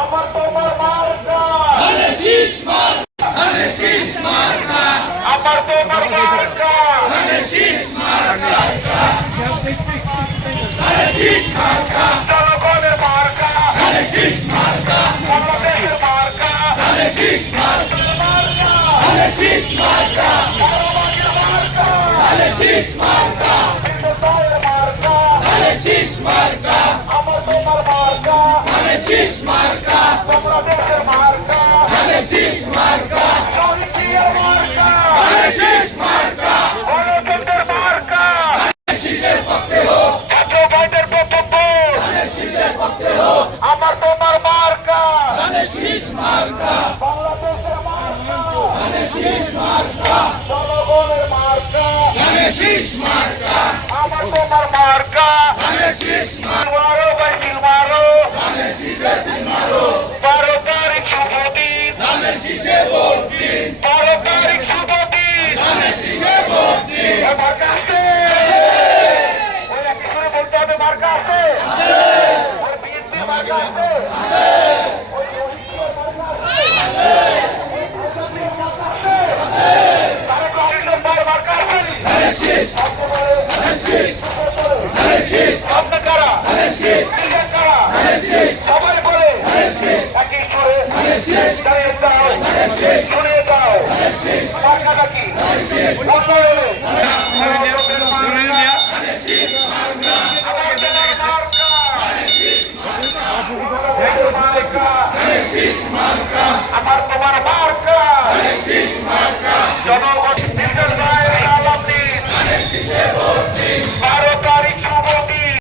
আমার তোমার মার্কা শীষ মার্কা, শীষ মার্কা, আমার তোমার মার্কা শীষ মার্কা, শীষ মার্কা, জনগণের মার্কা শীষ মার্কা, বাংলাদেশের মার্কা শীষ মার্কা, শীষ মার্কা, মার্কা শীষ মার্কা, মার্কা শীষ মার্কা, আমার তোমার মার্কা শীষ মার্কা, বাংলাদেশের মার্কা শীষ মার্কা, শহীদের মার্কা শীষ মার্কা, গণতন্ত্রের মার্কা শীষের পক্ষে হোক, জাতীয় ভাইদের বক্তব্য শীষের পক্ষে হোক, আমার তোমার মার্কা শীষ মার্কা, বাংলাদেশের মার্কা শীষ মার্কা, জনগণের মার্কা শীষ মার্কা, আমার তোমার মার্কা শীষ মারো ভাই মারো শীষে মারো, 12 তারিখ শুভ দিন শীষে ভোট দিন, 12 তারিখ শুভ দিন শীষে ভোট দিন, মার্কা আছে ওই একই সুরে বলতে হবে, মার্কা আছে ওই বিএনপি মার্কা আছে ওই মার্কা আছে আপনার কারা সবাই বলে একই সুরে দাঁড়িয়ে দাও, শুনে দাও, মার্কাটা কি বন্ধ হলো আমার তোমার মার্কা জনগণ 12 তারিখ শুভ দিন,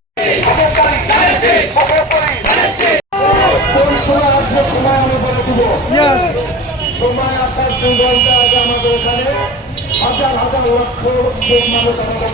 সময় আসার 2 ঘন্টা আগে আমাদের এখানে হাজার হাজার লক্ষ মানুষ আমাদের